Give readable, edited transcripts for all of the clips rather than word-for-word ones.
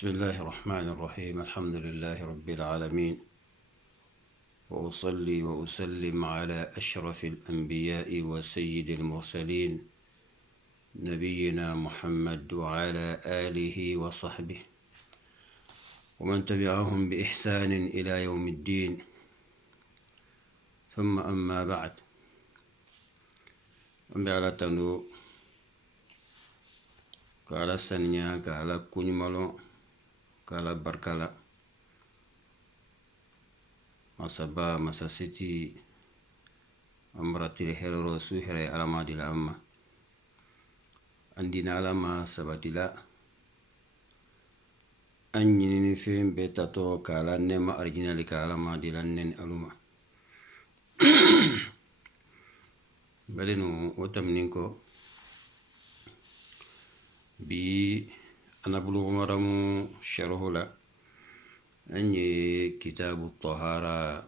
بسم الله الرحمن الرحيم الحمد لله رب العالمين وأصلي وأسلم على أشرف الأنبياء وسيد المرسلين نبينا محمد وعلى آله وصحبه ومن تبعهم بإحسان إلى يوم الدين ثم أما بعد ومبعلا تنو كالا سنيا كالا كنمالو كالا بركالا masaba masasiti amratile heloro suhere alama dila amma andina alama sabatila anyini fim betato kala nema originali kala ma dila nen aluma balenu wotamninko bi anabulu maramu sharhula أني كتاب الطهارة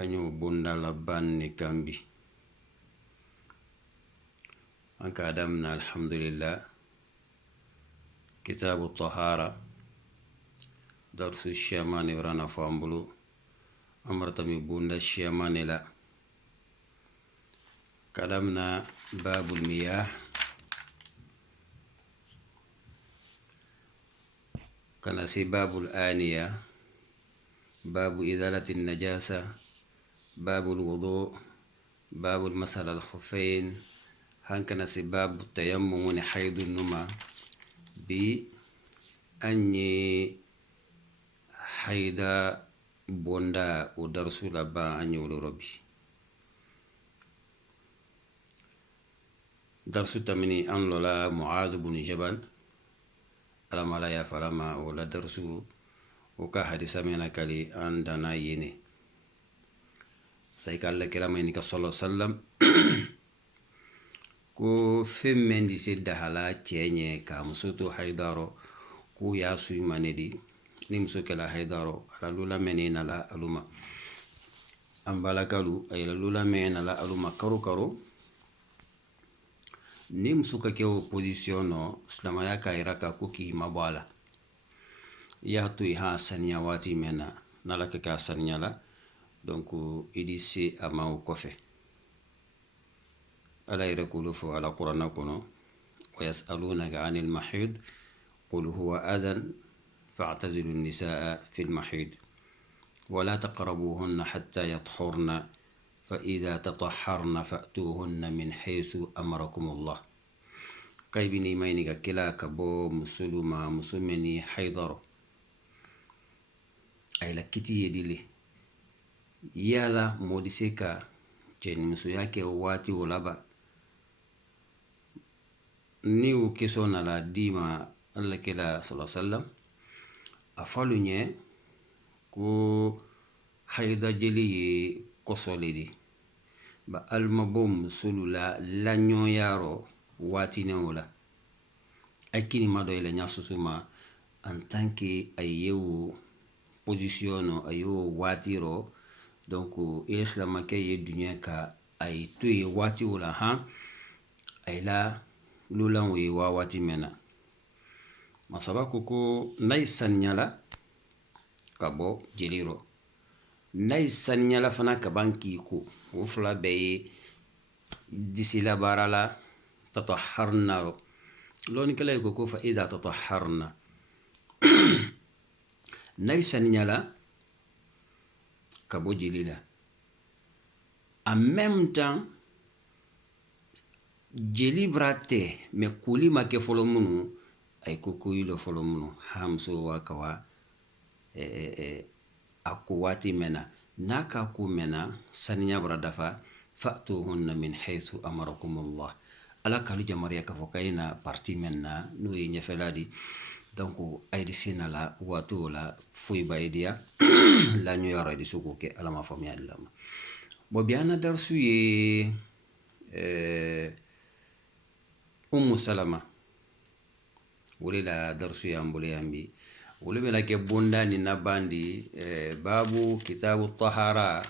أني بندا لبان كامبي أنك أدمنا الحمد لله كتاب الطهارة درس الشيمان ورانا فامبلو أمرتمي بندا الشيمان لا كدمنا باب المياه كان باب الآنية باب إزالة النجاسة باب الوضوء باب المسح الخفين هنكن باب التيمم حيض النما بأني حيدا بوندا ودرس لبا أني ولربي درس تمني أن لولا معاذ بن جبل alama la ya falama wala darsu uka hadisa mena kali andana yene sai kala kelama ni ka sallallahu alaihi wasallam ko femmendi sedda hala cenye ka musuto haidaro ku ya suy manedi ni muso kala haidaro ala lula menena la aluma ambala kalu ay la lula menena la aluma karo karo ni musuka ke opposition no islama ya kaira ka kuki mabala ya tu ha sanya wati mena nala ka sanya la donc idisi ama ko fe ala yaqulu fa ala qur'ana kono wa yasalunaka anil mahid qul huwa adhan fa'tazilu an-nisaa fi al-mahid wa la taqrabuhunna hatta yathurna فإذا تطهرن فأتوهن من حيث أمركم الله كي بني مينيكا كلا كبو مسلما مسلمني حيضر أي لكتي يدلي يالا موديسيكا جين مسوياكي واتي ولابا نيو كيسونا لا ديما الله كلا صلى الله عليه وسلم أفعلوا نيه كو حيضا جلي kosolidi ba almabom sulula lanyo yaro watine wala akini mado ile nyasusuma en tant que ayewu positionno ayo watiro donc islam ke ye dunya ka ay tuye wati wala ha ay la lulan wi wa wati mena masaba ko naisan nyala kabo jeliro nay sanyala fana kabanki ko wufla be disila barala tatahharna loni kala ko fa iza tatahharna nay sanyala kabo jilila en même temps jeli brate me kulima ke folomunu ay kokuyilo folomunu hamso wakawa aku wati mena naka ku mena saniya bradafa fa'tuhunna min haythu amarakum Allah ala kalu jamariya ka fokaina parti menna no yenya feladi donc aydi sinala watu la fuy baydiya la ñu yara di suko ke ala ma fami Allah bo biana darsu ye salama wala darsu ya mbule yambi ولمن لك بونداني نباندي باب كتاب الطهارة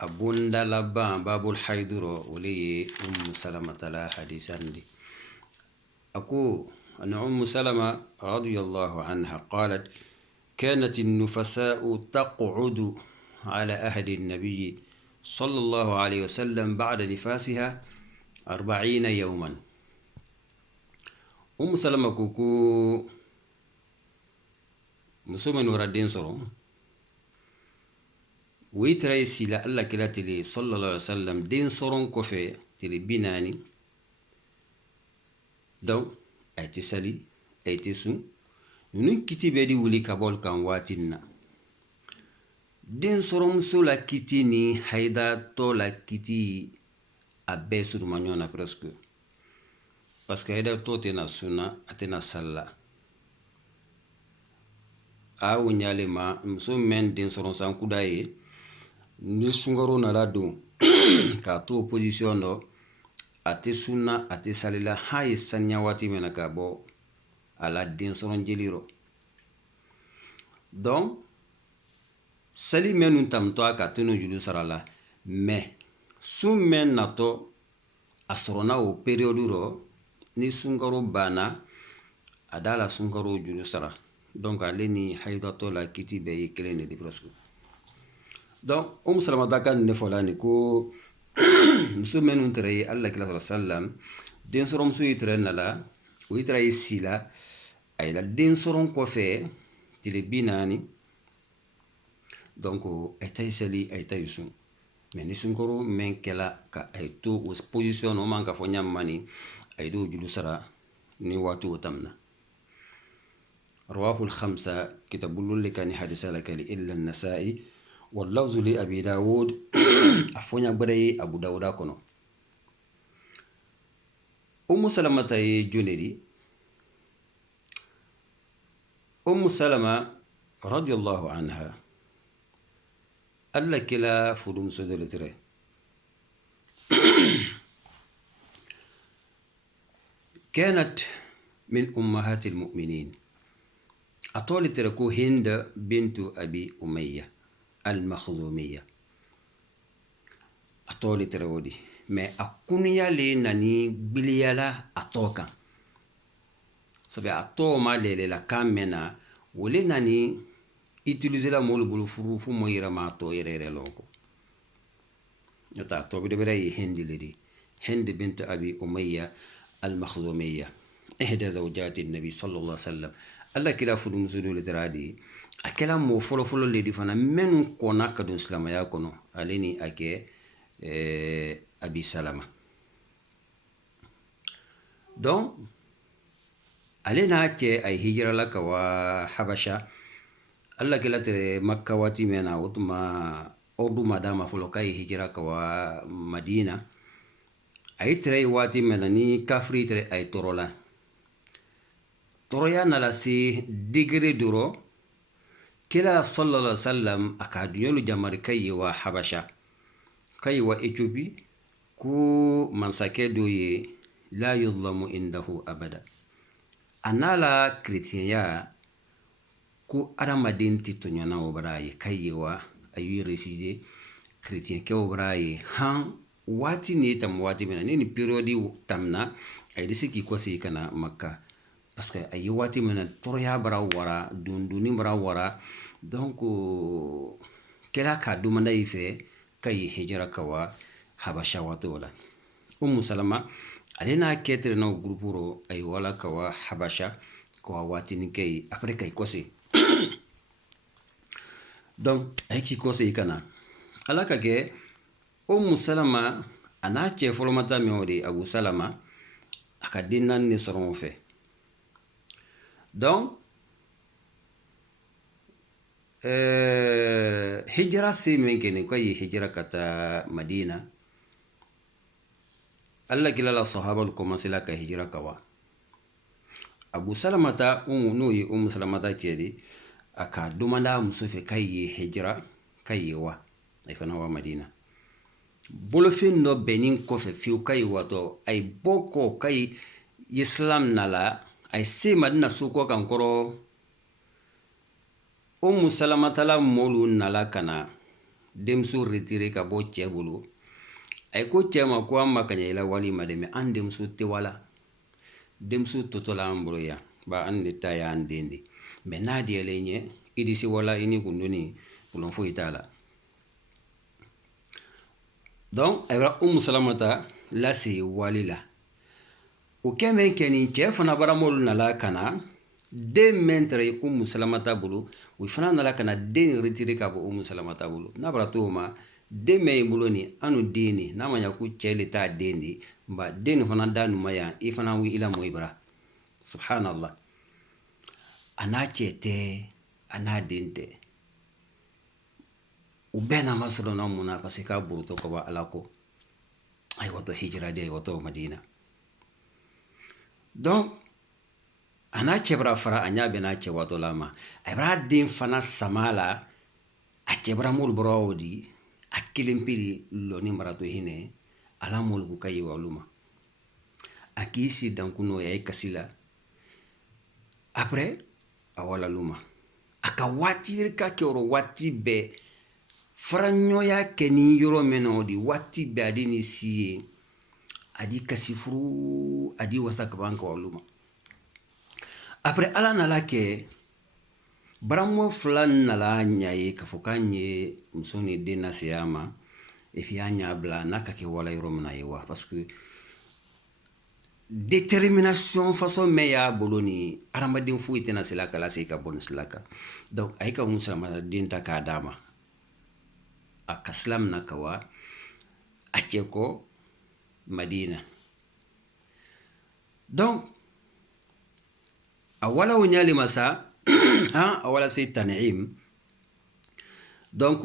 أبوندا لبان باب الحيدرو ولي سلامة لا حديثان دي أكو أن أم سلمة رضي الله عنها قالت كانت النفساء تقعد على أهد النبي صلى الله عليه وسلم بعد نفاسها 40 يوما. أم سلمة كوكو مسلم وردين صرو ويتري سيلا الله كلا تلي صلى الله عليه وسلم دين صرون كوفي تلي بناني دو أيتي سالي أيتي سون نون كتي بدي ولي كابول كان واتنا دين صرون سولا كتي ني هيدا تولا كتي أبي سرمانيونا برسكو باسكو هيدا تو تنا سونا أتنا سالا أو نيالي ما مسو من دين صرون سان كوداي ni sungaro nala don k'a to opposition dɔ a tɛ sunna a tɛ salila ha ye saniya waati min na ka bɔ a la densɔrɔ jeli rɔ donc sali minnu tamtɔ a ka tɛnɛ juru sara la mais sun min natɔ a sɔrɔna o période rɔ ni sunkaro banna a da la sunkaro juru sara donc ale ni hayidatɔ la kiti bɛɛ ye kelen de di presque. donc Salamata kan ne fola ni ko muso menun tere Allah kila sallam den sorom su yitre nala o yitra sila ay la den sorom ko fe tile binani donc ay tay sali ay tay sun mais ni sun koro men kala ka ay to o position o man ka fo nyam mani ay do julu sara ni watu tamna. رواه الخمسة كتاب لك كان حدث لك إلا النسائي واللفظ لأبي داود أفنى بري أبو داود كنو. أم سلمة جندي أم سلمة رضي الله عنها ألا كلا فدوم سدلتره كانت من أمهات المؤمنين أطول تركو هند بنت أبي أمية المخزومية أطول ترودي ما أكونيا لناني بليالا أطوكا سبي أطو ما ليلا كامنا ولناني utiliser la molu bulu furu fu mo yira ma to yere lonko yata to bi de bere hindi ledi hind bint abi umayya al-makhzumiyya ihda zawjati an-nabi sallallahu alaihi wasallam alla kila fudu musudu le tradi akela mo folo folo ledi fana men ko nakadu islam ya kono aleni ake abi salama donc alena ke ay hijra la ka wa habasha Allah kila tere makka wati mena utuma ordu madama folo kai hijra ka wa madina ay tere wati mena ni kafri tere ay torola toroya nala si degré duro kila sallallahu alaihi wasallam aka dunyolu jamar kai wa habasha kai wa Ethiopie ku mansake doye la yuzlamu indahu abada anala chrétien ya ku adamaden ti to nyana obraye kayewa ayu refusé chrétien ke obraye han wati ni tam wati mena ni periode tamna ay disi ki ko si kana makka parce que ay wati mena toroya bara wara dunduni bara wara donc kela ka dumanda ife kay hijra kawa habasha wato wala salama alena ketre no grupuro ay wala kawa habasha ko wati ni kay après kay kosi donc aiki kose ikana alaka ke salama ana che folomata miodi abu salama akadina ni soron fe donc hijra si mengene ko yi hijra kata madina alla kila la sahaba ko masila ka hijra kawa abu salamata no yi salamata kedi aka dumanda musofe kai hijra kai wa ay fana wa madina bolofin no benin ko fe fiu kai wato ay boko kai islam nala ay se madina suko kan koro salamata la molu nala kana demsu retire ka bo chebulu ay ko chema ko amma kanya ila wali mademe andem su te wala demsu totola ambro ya ba an de ta ya andende mais na di elenye idisi wala ini kunduni pulon fo itala donc ayra salamata la se walila o kɛmɛ kɛni cɛ fana baramolu nala kana den mentre salamata bolo o fana nala kana den retire ka bɔ salamata bolo n'a bara to ma den mɛ bolo ni anu den ni n'a ma ɲa ko cɛ le t'a den di ba den fana da numa ya i fana wi ila moyi bara subhanallah ana cɛ tɛ ana den tɛ u bɛɛ na ma sɔrɔ na mun na parce que k'a borotɔ kɔba ala ko ay wato hijira de wato madina donc ana cɛbara fara a ɲa bɛ n'a cɛ wato la ma a b'a den fana sama la a cɛbara molu bɔra o di a kelen piri lɔni marato hinɛ ala molu ka yewa olu ma a k'i si dankuno ya i kasi la après a wala luma a ka waati ka kɛ yɔrɔ waati bɛɛ faraɲɔya kɛ ni yɔrɔ mɛn na o di waati bɛɛ a di ni si ye a di kasi furu a di wasa kaban ka olu ma après ala nala kɛ baramɔ fila nala ɲa ye k'a fɔ k'a ɲe muso ni den naseya ma et puis y'a ɲa bila n'a ka kɛ wala yɔrɔ min na ye wa parce que détermination façon mɛ y'a bolo ni hadamaden foyi tɛna se la kala se ka bɔ ni sila kan donc a ye ka salamata den ta k'a d'a ma a ka sila min na ka wa a cɛ kɔ madina donc a wala o ɲali ma sa a wala se tanim donc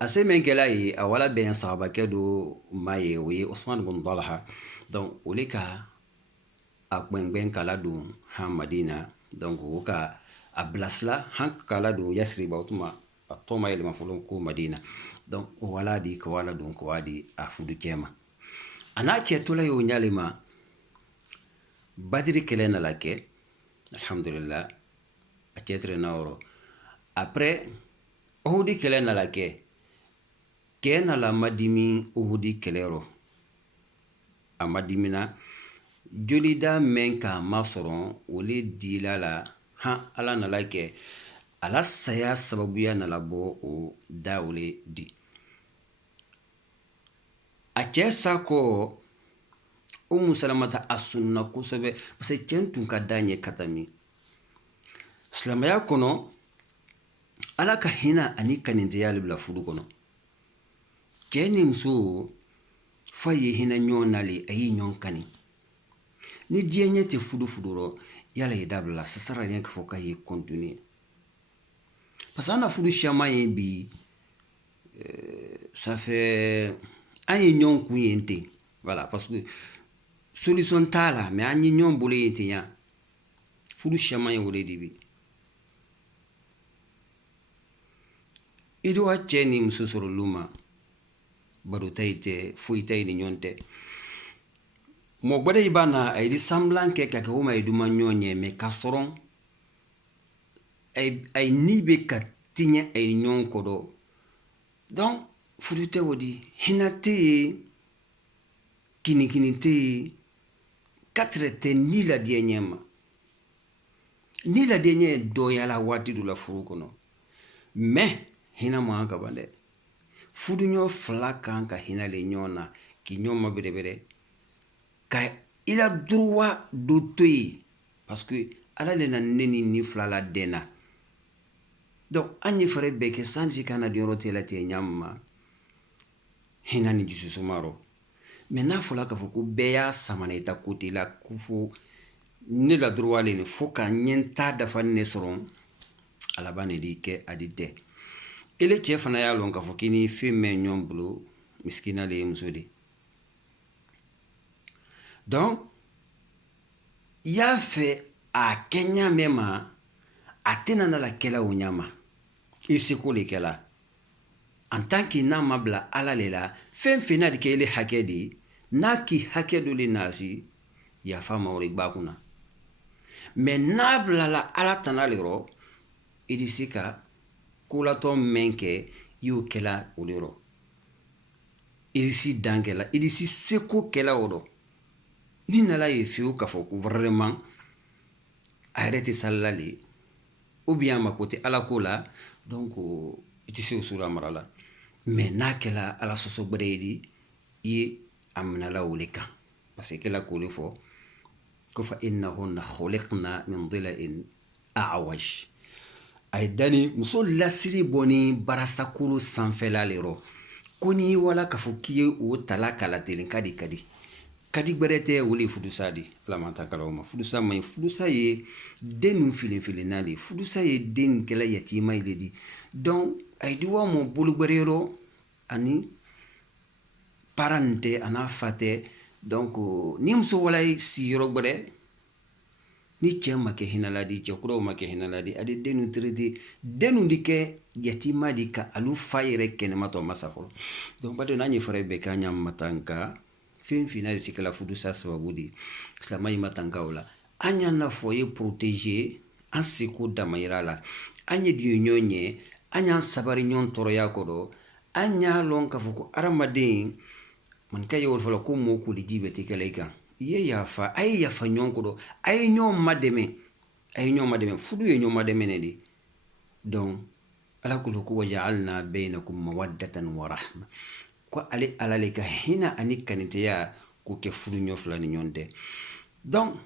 a se min kɛla ye a wala bɛn sahabakɛ do ma ye o ye Usman bin Talha donc o le ka a gbɛngbɛn kala don han madina donc o ka a bilasila han kala don Yasriba o tuma a tɔ ma yɛlɛma fɔlɔ ko madina donc o wala di ka wala don ka wa di a fudu cɛ ma a n'a cɛ tola ye o ɲali ma badiri kɛlɛ nala kɛ alhamdulillah a cɛ tere na yɔrɔ après uhudi kɛlɛ nala kɛ kɛ nala madimi uhudi kɛlɛ yɔrɔ a madimina jolida mɛn k'a ma sɔrɔ o le dila la han ala nala kɛ ala saya sababuya nala bɔ o da o le di a cɛ sa kɔ salamata a sunna kosɛbɛ parce que cɛ tun ka da ɲɛ ka tɛmɛ silamɛya kɔnɔ ala ka hinɛ ani kanintɛya le bila furu kɔnɔ cɛ ni muso fa ye hinɛ ɲɔgɔn nale a ye ɲɔgɔn kani ni diɲɛ ɲɛ tɛ fudu rɔ yala ye dabila ça sert à rien k'a fɔ k'a ye continuer parce que an na fudu siaman ye bi ça fait an ye ɲɔgɔn kun ye ten voilà parce que solution t'a la mais an ye ɲɔgɔn bolo ye ten ya fudu siaman ye o de bi i do a cɛ ni muso sɔrɔlu ma barota yi tɛ foyi ta yi ni ɲɔgɔn tɛ mɔgɔ gbɛdɛ i b'a na a ye semblant kɛ ka kɛ o ma ye duma ɲɔgɔn ye mais ka sɔrɔ a ye ni bɛ ka tiɲɛ a ye ɲɔgɔn kɔdɔ donc fudu tɛ o di hinɛ tɛ yen kinikini tɛ yen katɛrɛ tɛ ni ladiya ɲɛ ma ni ladiya ɲɛ ye dɔyala waati dɔ la furu kɔnɔ mais hinɛ man ka ban dɛ fudu ɲɔ fila kan ka hinɛ le ɲɔgɔn na k'i ɲɔgɔn ma bɛrɛbɛrɛ ka i la duruwa do to yen parce que ala le na ne ni fila la den na donc an ye fɛrɛ bɛɛ kɛ sanji kana di yɔrɔ tɛ la ten ɲa ma hinɛ ni dususuma rɔ mais n'a fɔla k'a fɔ ko bɛɛ y'a samana i ta kote la ko fo ne la duruwa le ni fo ka ɲɛ ta dafa ne sɔrɔ alaba ne di kɛ a di tɛ ele cɛ fana y'a lɔn k'a fɔ k'i ni fɛn mɛn ɲɔgɔn bolo miskina le ye muso de donc i y'a fɛ a kɛ ɲamɛ ma a tɛna na la kɛla o ɲama i seko le kɛla en tant que n'a ma bila ala le la fɛn fɛn n'a de kɛ ele hakɛ de ye n'a k'i hakɛ dɔ le nasi yafa ma o de gb'a kunna mais n'a bilala ala tana le rɔ i de se ka kolatɔ mɛn kɛ i y'o kɛla o de rɔ i de si dan kɛla i de si seko kɛla o rɔ ni nala ye fiyewu k'a fɔ ko vraiment a yɛrɛ tɛ salila le ou bien a mako tɛ ala ko la donc i tɛ se o sura mara la mais n'a kɛla ala sɔsɔ gbɛrɛ ye de i ye a minala o le kan parce que kɛla k'o le fɔ ko fa innahunna khuliqna min dila'in a'waj a ye dani muso lasiri bɔ ni barasakolo sanfɛla le rɔ ko n'i wala k'a fɔ k'i ye o tala kala telen kadi kadi gbɛrɛ tɛ o le fudusa de ala man ta kala o ma fudusa man ɲi fudusa ye den min filenfilenna de fudusa ye den kɛla yatima ye le di donc a ye di wa mɔ bolo gbɛrɛ yɔrɔ ani para nin tɛ a n'a fa tɛ donc ni muso wala ye siyɔrɔ gbɛrɛ ni cɛ ma kɛ hinala di cɛkuraw ma kɛ hinala di a de denu traité denu di kɛ yatima di ka alu fa yɛrɛ kɛnɛmatɔ masa fɔlɔ donc bato n'a ɲɛ fara bɛɛ k'a ɲa matanka fɛn fina de se kɛla fudusa sababu di silama yi matankaw la an y'a na fɔ ye protéger an seko damayira la an ye diɲɛ ɲɔgɔn ɲɛ an y'an sabari ɲɔgɔn tɔɔrɔya kɔrɔ an y'a lɔn k'a fɔ ko adamaden manika ye wolo fɔlɔ ko mɔɔ koli ji bɛ tɛ kɛla i kan i ye yafa a ye yafa ɲɔgɔn kɔrɔ a ye ɲɔgɔn madɛmɛ fudu ye ɲɔgɔn madɛmɛ ne de donc ala kolo ko waja'alna bainakum mawaddatan wa rahma ko ale ala le ka hinɛ ani kaniteya k'o kɛ fudu ɲɔ fila ni ɲɔgɔn tɛ donc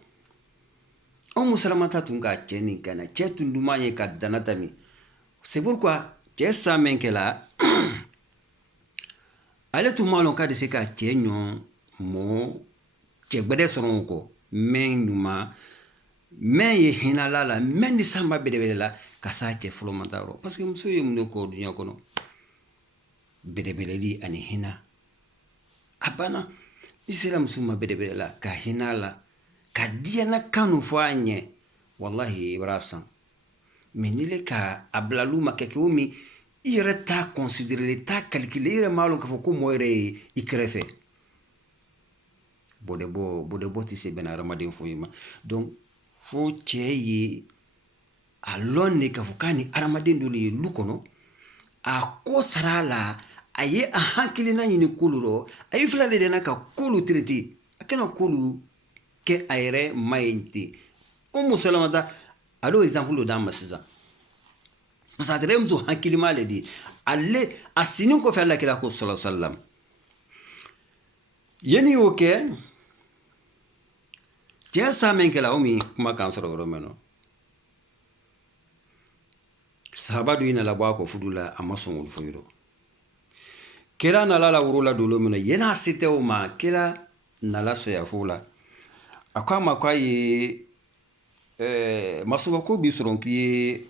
an musalamata tun ka cɛ nin kana cɛ tun duman ye ka dana tami c'est pourquoi cɛ san mɛn kɛla ale tun m'a lɔn k'a de se ka cɛ ɲɔ mɔ cɛ gbɛdɛ sɔrɔ kɔ mɛn ɲuman mɛn ye hinala la mɛn ni sanba belebele la ka s'a cɛ fɔlɔ mata yɔrɔ parce que muso ye mun de kɔ duɲa kɔnɔ belebeleli ani hina a banna ni sera muso ma belebele la ka hina la ka diyana kanu fɔ a ɲɛ wallahi i b'a san mais ni le ka a bilalu ma kɛ o min i yɛrɛ t'a considérer t'a calculer i yɛrɛ m'a lɔn k'a fɔ ko mɔgɔ yɛrɛ ye i kɛrɛfɛ bɔdɛbɔ tɛ se bɛnna hadamaden foyi ma donc fo cɛ ye a lɔn de k'a fɔ k'a ni hadamaden dɔ de ye lu kɔnɔ a ko sara a la a ye a hakilina ɲini kolu rɔ a ye fila le dena ka kolu traité a kana kolu kɛ a yɛrɛ ma ye ten o musolamata a do exemple dɔ d'an ma sisan parce que a tɛrɛ muso hakilima le di ale a sinin kɔfɛ ala kira ko sallallahu alaihi wasallam yeni y'o kɛ cɛ san min kɛla o min kuma kan sɔrɔ yɔrɔ min na sahaba dɔ nana bɔ a kɔ fudu la a ma sɔn olu foyi rɔ kira nala la woro la dolo min na yena se tɛ o ma kira nala saya fo la a ko a ma ko a ye masɔbako bi sɔrɔ k'i ye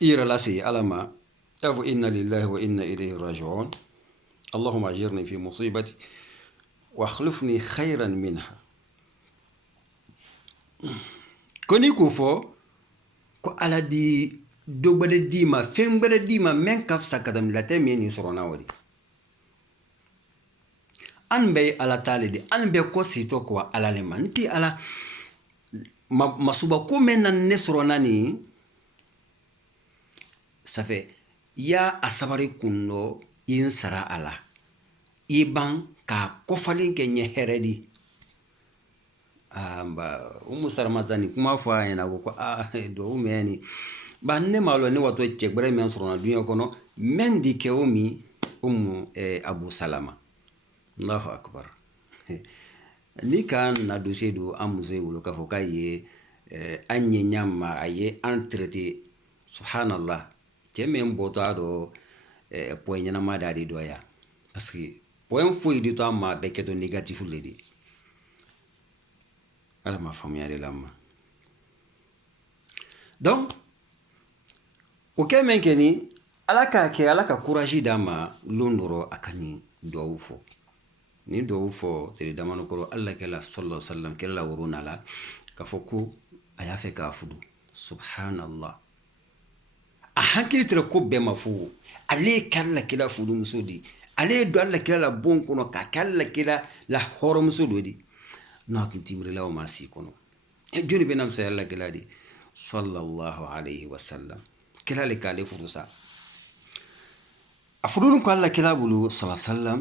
i yɛrɛ lase ala ma a fɔ inna lillahi wa inna ilayhi raji'un allahumma ajirni fi musibati wa akhlifni khayran minha ko ni ko fɔ ko ala di dɔ gbɛdɛ d'i ma fɛn gbɛdɛ d'i ma mɛn ka fisa ka tɛmɛ latɛ min ye nin sɔrɔ n'a o de an bɛɛ ye ala t'ale de an bɛɛ kɔ segitɔ kɔ ala le ma n tɛ ala masubako mɛn na ne sɔrɔ na nin safɛ i y'a a sabari kun dɔ i ye n sara a la i ban k'a kɔfalen kɛ ɲɛ hɛrɛ di ba umu salamata ni kuma fɔ a ɲɛna ko duwawu mɛn ni ba ne m'a lɔn ne watɔ cɛ gbɛrɛ min sɔrɔ na duɲa kɔnɔ mɛn di kɛ o min umu abu salama allahu akbar ni ka na dossier do an muso ye wolo k'a fɔ k'a ye an ɲɛ ɲa ma a ye an traité subhanallah cɛ min bɔtɔ a dɔ point ɲɛnama da de dɔ ya parce que point foyi di to an ma bɛɛ kɛtɔ négatif le de ala ma faamuya de la ma donc o kɛ min kɛ ni ala k'a kɛ ala ka courage d'a ma lon dɔrɔ a ka nin duwawu fɔ ni duwawu fɔ tele damano kɔrɔ ala kɛla sallallahu alaihi wasallam kɛla la woro na la k'a fɔ ko a y'a fɛ k'a fudu subhanallah a hakili tɛra ko bɛɛ ma fo ale ye kari la kɛla fudu muso di ale ye don ala kɛla la bon kɔnɔ k'a kari la kɛla la hɔrɔnmuso dɔ di n'a tun timirila o ma si kɔnɔ joni bɛ na misaya la kɛla di sallallahu alaihi wasallam kɛla le k'ale fudu sa a fuduni ko ala kɛla bolo sallallahu alaihi wasallam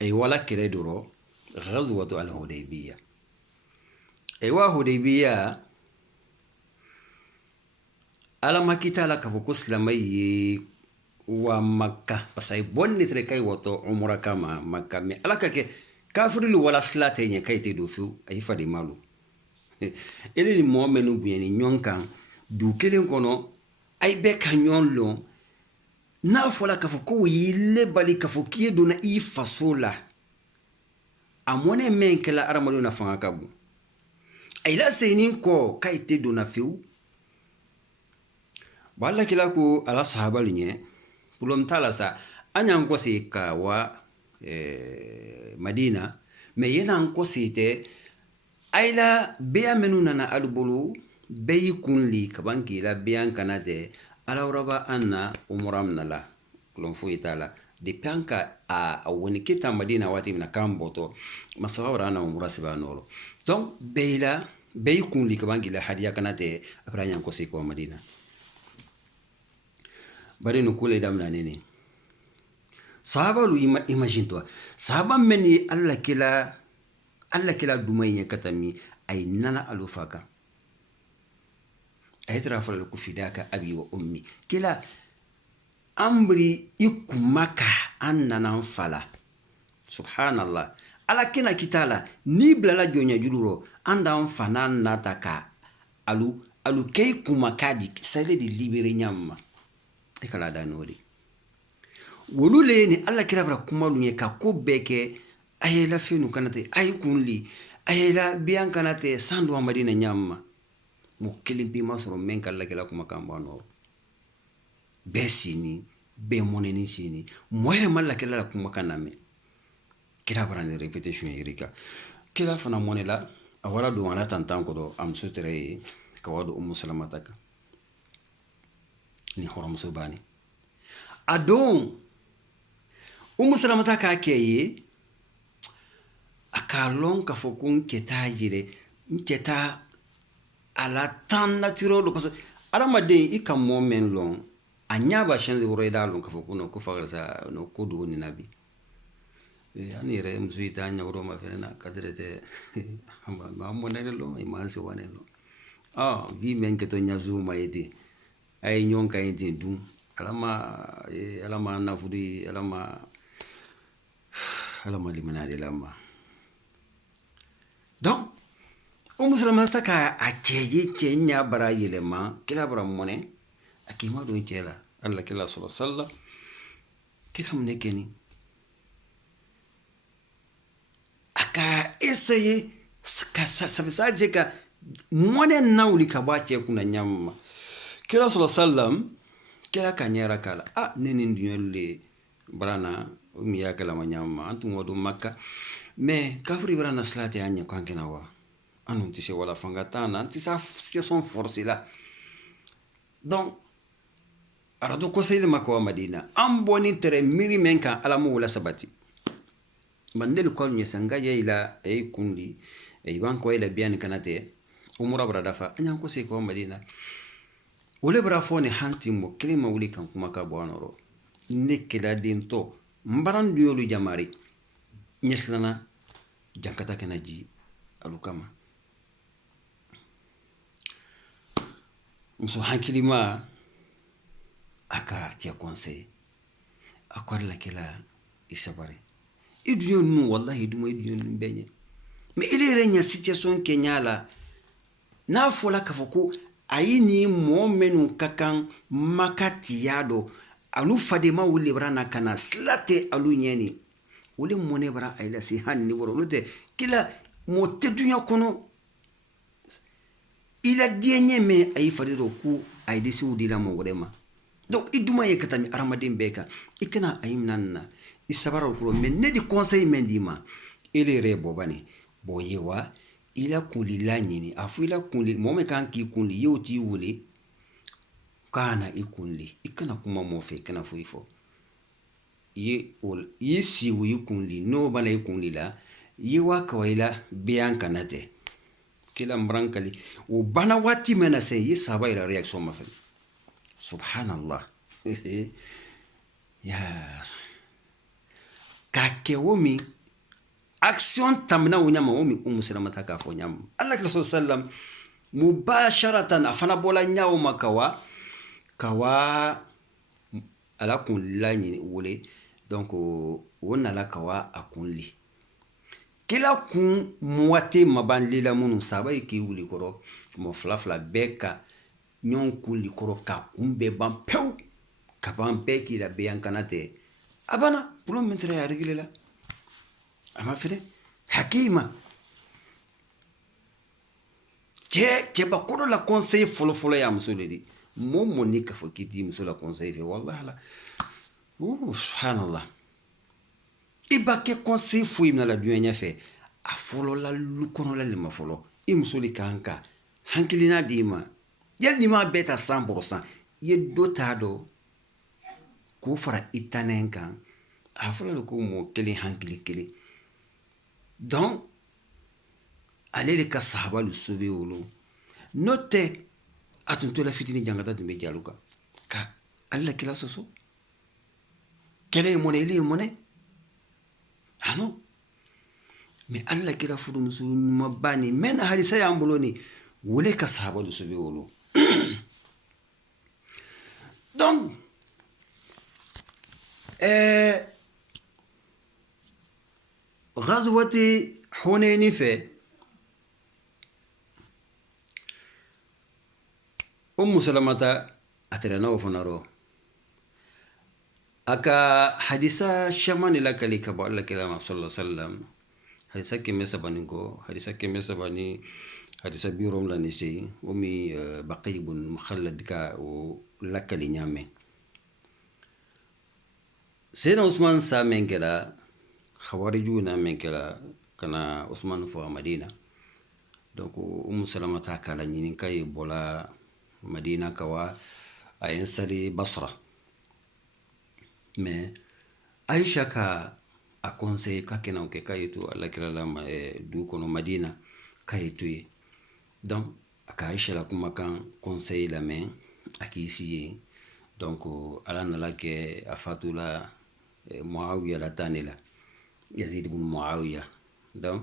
ay wala kere duro ghazwatu al-Hudaybiyah. Aywa Hudaybiyah ala makita la kafo ko silamai wa Makka pasay bonni tre kay woto umra kama Makka me ala ka ke kafirilu wala slate nya kay te do fu ay fadi malu ele ni mo menu bieni nyonkan du kelen kono ay be kanyon lo na fola kafo ko yille bali kafo kiye do na I fasola amone men kala aramalu na fanga kabu ay la senin ko kay te do na fiu bala kila ku ala sahaba linye pulom tala sa anyan ko si ka wa Madina me yena ko si te ayla beya menuna na albulu beyi kunli kabanki la beyan kanate ala uraba anna umuram nala pulom fu itala de panka a woni kita Madina wati mina kamboto masawara na umurasiba nolo donc beyla beyi kunli kabanki la hadiya kanate apranya ko si ko Madina bari no kule damna nini sahaba lu imagine toi sahaba meni alla kila dumay katami ay nana alufaka ay trafala ku fidaka abi wa ummi kila amri ikumaka annana fala subhanallah ala kina kitala ni blala jonya jururo anda fana nataka alu kay kumaka di sale di libere nyamma ekala danori wolu le ni alla kira bara kumalu ye ka ko beke ayela fenu kanate ay kunli ayela biyan kanate sandu Madina nyamma mo kelimpi masoro men kala kala kuma kambano besini be moneni sini moyre malla kala kuma kaname kira bara ni repetition yirika kila fana monela awala do wana tantan ko do am sutre ka wadu Salamataka ni horom subani adon Salamataka keye akalon ka fokun keta yire nketa ala tan natural do parce aramade ikam moment long anya ba shen woro da lon ka fokun ko fagarsa no ko do ni nabi ani re msuita anya woro ma fena kadrete ma monene lo imanse wane lo bi men ke to nyazu ma yedi ay nyonka yedi dum alama nafudi alama limanade lama donc Salamataka a cheje chenya bara yelema kila bara mone akima do chela alla kila sallallahu kila mnekeni aka essayer sabisaje ka mone nawli ka bache kuna nyamma kila sallallahu kila kanyera kala nini ndiyole brana miya kala manyama antu ngodo Makka mais kafri brana slate anya kankena wa anu tise wala fangatana tisa situation forcée là donc arado ko sayde Makka Madina amboni tere miri menka ala mo wala sabati mandel ko nye sanga ila ay kundi ay banko ila biyan kanate umura brada fa anya ko sey ko Madina wole bra fone hanti mo kelima wuli kan kuma ka bonoro nekela dento mbaran duyolu jamari nyeslana jankata kenaji alukama muso hankilima aka tia conseil akwar la kela isabare iduyo nu wallahi duma iduyo nu benye me ile renya situation kenyala na fola kafoko ayini mo menu kakan makati yado alu fadema wule brana kana slate alu nyeni wule mone bra ayla si hanni woro lute kila mo tedunya kono ila dienye me ay fadiro ku ay disi udila mo godema donc iduma yekatami aramadin beka ikana ayimnanna isabara ko men ne di conseil men dima ile rebo bani boyewa ila kuli la nyini afu ila kuli mome kan ki kuli yoti wule kana ikunli ikana kuma mofe kana fuifo ye si wu ikunli no bana ikunli la ye wa kawaila biyan kanate kila mbrankali o bana wati mena se ye saba ila reaction ma fe subhanallah ya k'a kɛ o min action tamina o ɲama o min Salamata k'a fɔ ɲama alakira sallam mubasharatan a fana bɔla ɲa o ma ka wa ala kun laɲini wele donc o nana ka wa a kun li kila kun muwate maban lila minnu saba yi k'i wuli kɔrɔ mɔ fila bɛɛ ka ɲɔgɔn kun li kɔrɔ ka kun bɛɛ ban pewu ka ban bɛɛ k'i la bɛɛ yan kana tɛ a banna bolo min tɛra ya regile la a ma fɛnɛ hakima cɛba ko dɔ la conseil fɔlɔfɔlɔ y'a muso de di mo ni k'a fɔ k'i t'i muso la conseil fɛ wallahi la subhanallah i b'a kɛ conseil foyi mina la duɲɛ ɲɛfɛ a fɔlɔ la lu kɔnɔla le ma fɔlɔ i muso de kan ka hankilina d'i ma yali ni m'a bɛɛ ta 100% i ye dɔ t'a dɔ k'o fara i tanɛn kan a fɔlɔ le ko mɔgɔ kelen hankili kelen donc ale de ka sahaba lu sauvé wolo n'o tɛ a tun tola fitini jankata tun bɛ jalo kan ka ale la kila sɔsɔ kɛlɛ ye mɔnɛ ile ye mɔnɛ ah non mais ale la kila furumuso ɲumanba ni mɛ na halisa y'an bolo ni wole ka sahaba lu sauvé wolo donc غزوة حنين fɛ Salamata a tɛrɛna o fana rɔ a ka hadisa caman de lakali ka bɔ Ala kira ma sallallahu alaihi wasallam hadisa 300 kɔ hadisa 300 ni hadisa 70 o mi Baqi ibn Mukhallad ka o lakali ɲamɛ Sayyidina Usman sa men kɛra khawariju na men kɛra kana Usman fɔ Madina donc Salamata kala ɲini ka ye bɔla Madina kawa a installé Basra mais Aisha ka a conseil ka kena o kɛ ka ye to Ala kira la du kɔnɔ Madina ka ye to ye donc a ka Aisha la kumakan conseil lamɛn a k'i si ye donc Ala nana kɛ a fatula Muawiya la tan de la Yazid ibn Muawiya donc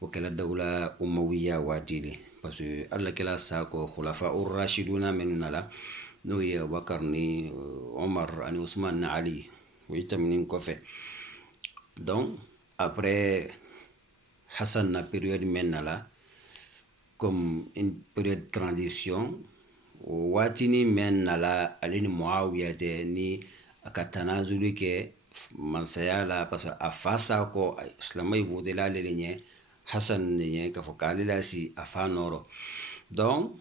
o kɛla dawla Umawiya waati de parce que Ala kɛla sa ko khulafa ur-rashiduna minnu nala n'o ye Abubakar ni Omar ani Usman ni Ali o yi tɛmɛnen kɔfɛ donc après Hassan na période men nala comme une période de transition o waatini men nala ale ni Muawiya tɛ ni a ka tanazuli kɛ mansaya la parce que a fa sa ko silamɛw votela ale de ɲɛ Hassan ne ɲɛ k'a fɔ k'ale lasi a fa nɔrɔ donc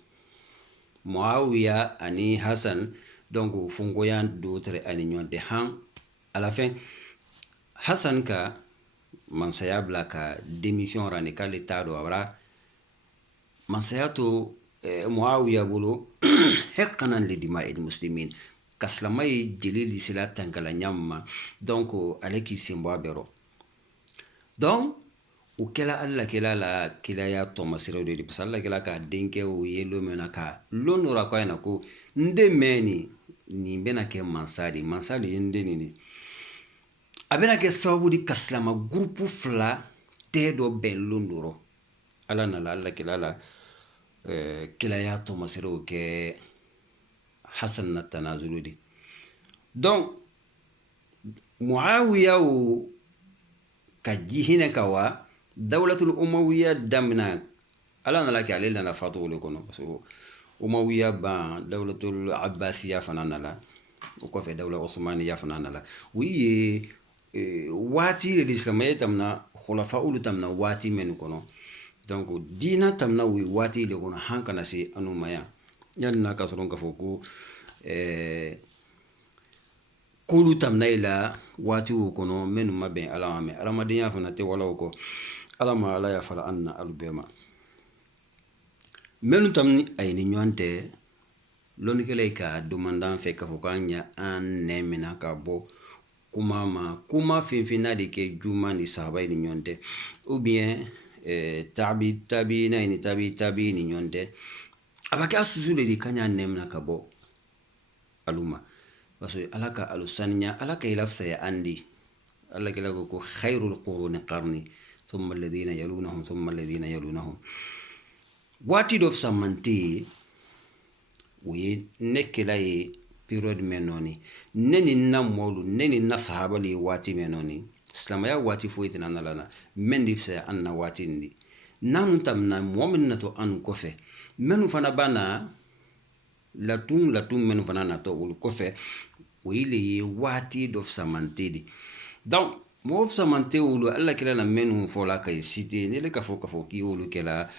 Muawiya ani Hassan donc fungoya d'autres ani ɲɔgɔn tɛ han à la fin Hassan ka mansaya bila ka démission ra ni k'ale t'a dɔn a bara mansaya to Muawiya bolo haqqan lidima'il muslimin ka silamɛ ye jeli lisila tankala ɲama donc ale k'i sen bɔ a bɛɛ rɔ donc o kɛla Ala kɛla la kilaya tɔmasiraw de parce que Ala kɛla ka denkɛw ye lon min na ka lon dɔra k'a ɲɛna ko n den mɛn nin bɛna kɛ mansa de ye n den nin a bɛna kɛ sababu di ka silama groupe fila tɛ dɔ bɛn lon dɔrɔ Ala nana Ala kɛla la kilaya tɔmasiraw kɛ Hassan na tanazulu de donc Muawiya o ka ji hinɛ ka wa dawlatul Umawiya damina Ala nana kɛ ale nana fatu le kɔnɔ parce que Umawiya ban dawlatul Abbasiya fana nana o kɔfɛ dawla Osmaniya fana nana u ye waati de silamɛya tamina khulafa ulu tamina waati men kɔnɔ donc diina tamina u ye waati de kɔnɔ han kana se anu ma yan yani n'a ka sɔrɔ k'a fɔ ko k'olu tamina i la waatiw kɔnɔ minnu ma bɛn Ala ma mɛ adamadenya fana tɛ walaw kɔ Ala ma Ala yafala an na alu bɛɛ ma minnu tamini a ye ni ɲɔgɔn tɛ lɔnnikɛla ye ka domandan fɛ k'a fɔ k'an ɲa an nɛ minɛ ka bɔ kuma ma kuma fɛn fɛn n'a de kɛ juma ni sahaba ye ni ɲɔgɔn tɛ ou bien tabi n'a ye ni tabi ni ɲɔgɔn tɛ a b'a kɛ a susu de k'an ɲa nɛ minɛ ka bɔ alu ma parce que Ala ka alu saniya Ala ka i lafisaya an de Allah kila ko khairul quruni qarni thumma alladhina yalunahum thumma alladhina yalunahum wati dof samanti we nekela ye period menoni neni na molu neni na sahaba li wati menoni islamaya wati foyiti nanalana mendi se anna wati ndi nanu tamna mu'min na to anu kofe menu fana bana latum menu fana na to wul kofe wile ye wati dof samantedi donc mof samante wulu alla kila na menu fola kay cité ne le kafo ki wulu kela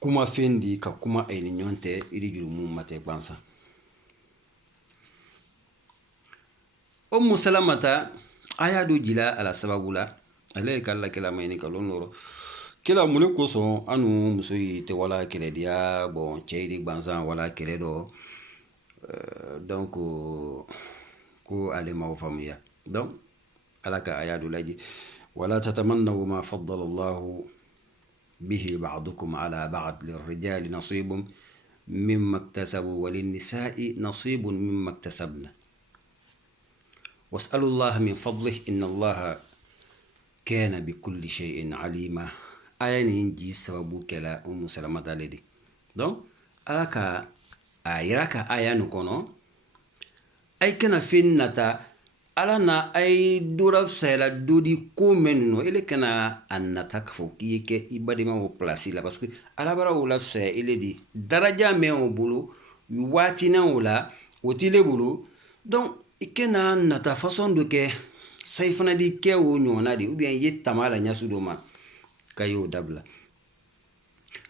kuma fendi ka kuma ayni nyonte idi juru mum mate bansa salamata aya do jila ala sababula ale kala kila mayni kalonoro kila mule ko so anu musoyi te wala kele dia bon cheidi banza wala kele do donc ko ale mawfamiya donc alaka ayadu laji wala tatamannu ma faddala Allah bihi ba'dukum ala ba'd lirrijali nasibun mimma iktasabu walinnisa'i nasibun mimma iktasabna واسألوا الله من فضله إن الله كان بكل شيء عليما آية نجي سببو كلا سلامة لدي donc alaka ayiraka aya nukono ay kana finnata alana ay dura sela dodi ko menno ele kana annata kafo kiyeke ibadima wo place la parce que alabara wala se ele di daraja me o bulu wati na wala wotile bulu donc ikena nata façon de ke say fana di ke o nyona di ou bien yetama la nyasu do ma kayo dabla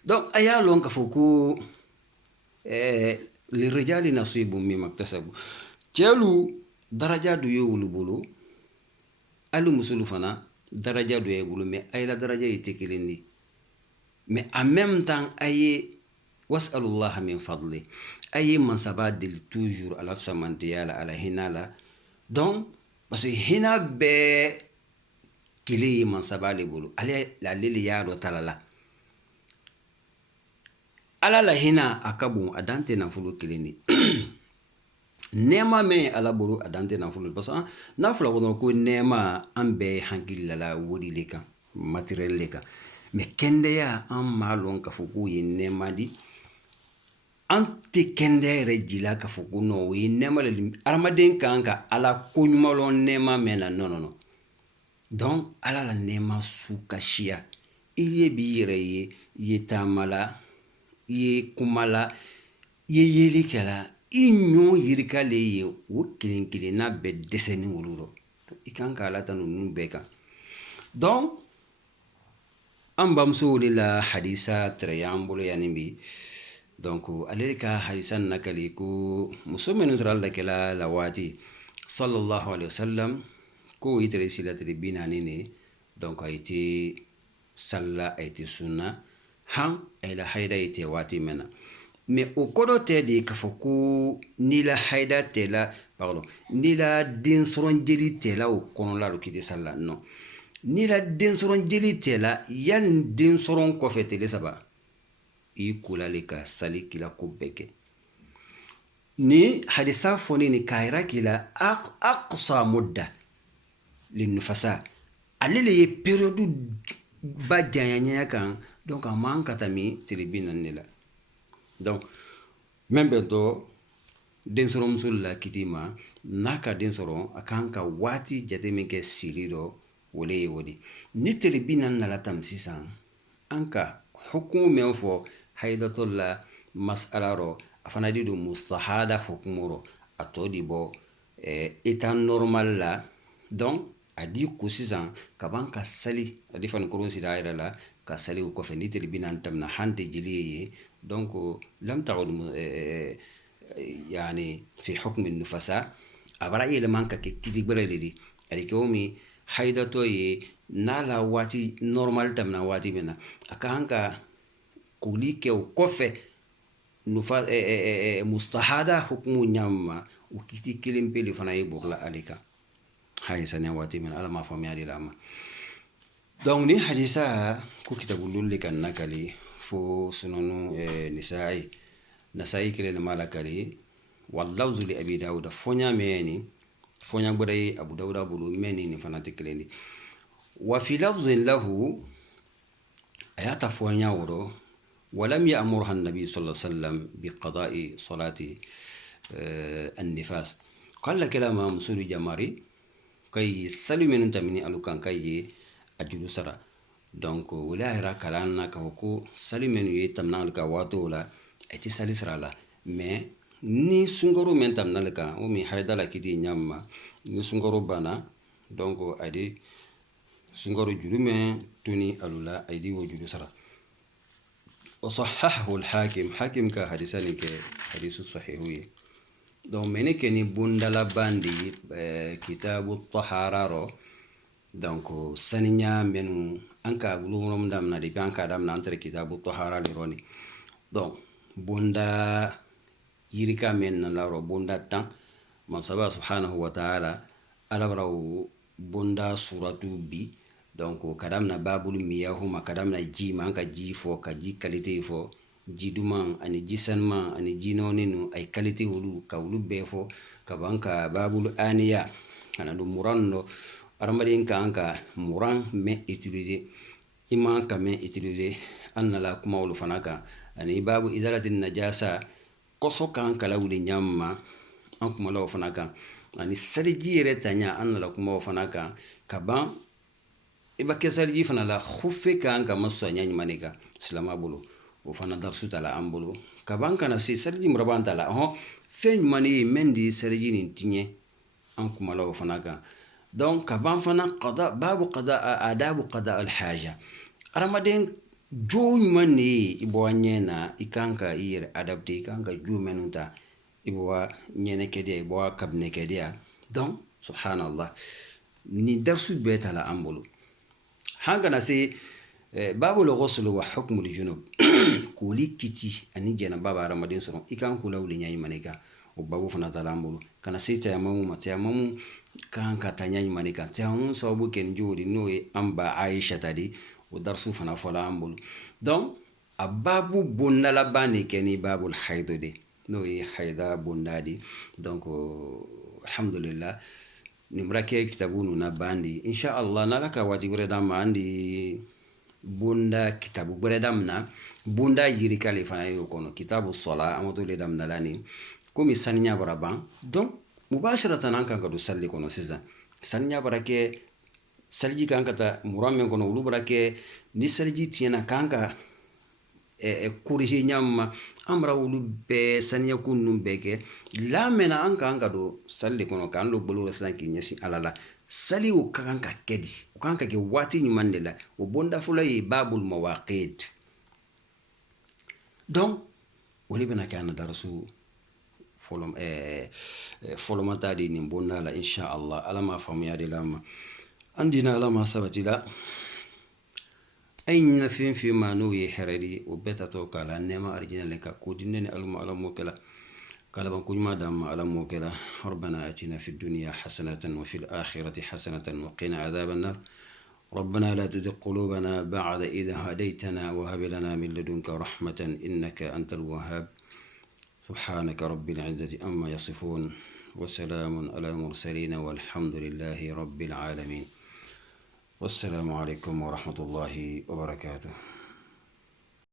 donc aya lon ka foko li rijali nasibu mimma iktasabu celu daraja do yewulu bulu alu musulu fana daraja do yewulu mais ay la daraja yete kelindi mais en même temps ay was'alullah min fadli ay man sabadil toujours ala samantiyala ala hinala donc parce que hina be kili man sabali bulu ale la lili yaro talala ala la hina akabu adante na fulu kilini nema me ala buru adante na fulu parce que na fula ko nema ambe hangilla la wodi leka materiel leka mais kende ya am malon ka fuku ye nema di anti kende rejila ka fuku no we nema le armaden kanka ala konyumalo nema mena non donc ala la nema sukashia iye bire ye tamala ye kumala ye yelikala inyo yirikale ye wo kilinkili na be deseni wuluro ikanka ala tanu nubeka donc ambamso la hadisa trayambulo yanimbi donc alika hadisan nakali ko musomenu tralla kala lawati sallallahu alaihi wasallam ko itere silatri binanine donc a été salla a été sunna han ila haida ite wati mena mais au kodo te di kafoku ni la haida te la pardon ni la din soron jeli te la o kono la rukiti salla non ni la din soron jeli te la yan din soron ko fete le saba i kula le ka sali kila ko beke ni hadisa foni ni kaira kila aqsa mudda linnufasa alele ye période ba janya kan donc a man katami tribunal nila donc même bento den sorom sulla kitima naka den soron akanka wati jatemi ke siriro wole wodi ni tribunal nala tam sisan anka hukumu menfo haidatolla mas'alaro afanadi do mustahada hukumuro atodi bo état normal la donc adi ko sisan kaban ka sali adi fan koron sida ira la ka sali ko fe nitel binan tamna hante jiliye donc lam ta'ud yani fi hukm an-nufasa abara ile manka ke kiti berelidi adi komi haidato ye nala wati normal tamna wati mena akanka kulike ko fe nufa mustahada hukmu nyamma ukiti kilimpeli fana yibukla alika hay sane wati min ala ma fami ali lama donc ni hadisa ku kitabul likan nakali fo sunanu nasai kile na malakali wallawzu li abi daud fonya meni fonya bude Abu Dawuda bulu meni ni fanati kelendi wa fi lafdhin lahu ayata fonya woro ولم يأمرها النبي صلى الله عليه وسلم بقضاء صلاة النفاس قال لك لما مسؤول جماري كي سلم من تمني ألو كان كي أجلو سرا دونك ولا هرا كلانا كوكو سلم من يتمنا لك واتو لا أتي سالي سرا لا مي ni sungaro men tamna leka o mi hayda la kiti nyamma ni sungaro bana donc adi sungaro jurume tuni alula aidi wo juru sara وصححه الحاكم حاكم كحديثاني كحديث صحيح هي دو مني كني بوندلا باندي كتاب الطهارة رو دونك سنيا منو انكا غلوم دامنا دي بانكا دامنا انتر كتاب الطهارة لروني دونك بوندا يريكا من لارو بوندا تان من سبحانه وتعالى على برو بوندا سورة بي donc kadam na babul miyahuma kadam na ji man ka ji fo ka ji qualité fo ji duman ani ji sanman ani ji noninu ay qualité wulu ka wulu be fo ka banka babul aniya kana do muranno armadin ka anka muran me utiliser iman ka me utiliser anna la kuma wulu fanaka ani babu izalatin najasa koso kan kala wuli nyamma an kuma law fanaka ani sarji yere tanya anna la kuma fanaka ka ban iba kesal ji fana la khufe ka anka maso nyany manika islama bulu o fana darsu tala ambulo ka banka na si sarji mrabanta la ho fen mani mendi sarji ni tinye an kuma law fana ka donc ka ban fana qada babu qada adabu qada al haja aramaden joñ mani ibo nyena ikanka ire adapte ikanka jumenuta ibo nyene kede ibo kabne kede donc subhanallah ni darsu betala ambulo hangana se babu al-ghusl wa hukm al-junub kuli kiti ani jena baba ramadan so ikan kula wuli nyai manika o babu fana talambulu kana se tayamamu matayamamu kan ka tanyai manika tayamun sababu ken jodi no e amba aisha tadi o darsu fana fola ambulu donc ababu bonna la bani keni babu al-haid de no e haida bonnadi donc alhamdulillah nimrake kitabunu na bandi insha Allah nalaka wati guredam andi bunda kitabu guredam na bunda yiri kale fana yo kono kitabu sala amadu le dam nalani komi sanya baraban donc mubasharatan an kan ka do salli kono siza sanya barake salji kan kata muramen kono ulu barake ni salji tiena kanka kuriji nyamma amra wulu be sanya kunnum beke la mena anka do salli kono kan lo bolo sanki nyasi alala sali o kanka kedi o kanka ke wati ni mandela o bonda fula yi babul mawaqit donc woni bena kana darasu folom folomata di ni bonda la insha Allah alama famu ya de lama andina alama sabatila أين في ما نوي حردي وبتاتو كلا نما أرجينا لك كودينني على موكلا قال بنكون ما دام على موكلا ربنا آتنا في الدنيا حسنة وفي الآخرة حسنة وقنا عذاب النار ربنا لا تزغ قلوبنا بعد إذ هديتنا وهب لنا من لدنك رحمة إنك أنت الوهاب سبحانك رب العزة أما يصفون وسلام على المرسلين والحمد لله رب العالمين والسلام عليكم ورحمة الله وبركاته.